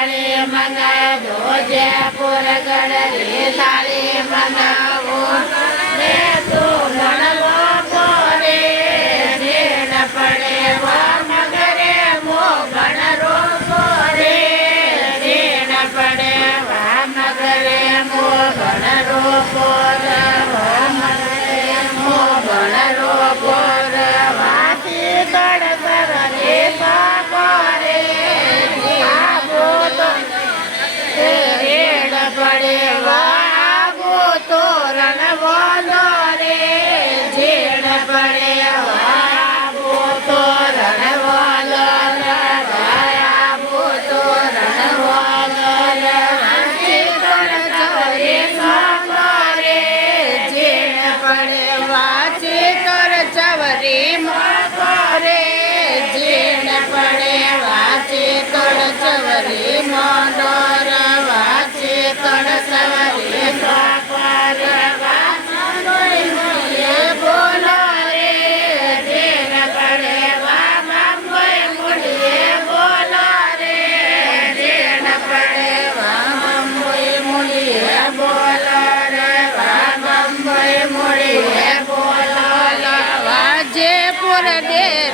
થાળી મનાવો જયપુર ગઢની થાળી મનાવો ને તું મણવો પોરે જીણ પડે વામગરે મોગણ રોપો રે જીણ પડે વામગરે મોગણ રોપો વામગરે મોગણ રોપો વાતી તડતર રે પાકો રે આબો તો રેડ પડે વાબો તોરણ બોલો રે જીણ પડે વાબો તોરણ બોલો વાબો તોરણ બોલો વાંચી તોરણ ચવરે મોકો રે જીણ પડે વાંચી તોર ચવરી મોકો રે જીણ પડે વાંચી તોર ચવરી મોડો વાંચી તોર ચવરી મોકો બોલો રે જીણ પડે વામંગોય મુડીએ બોલો રે જીણ પડે વામંગોય મુડીએ બોલો રે વામંગોય મુડીએ બોલો વાજેપુર દે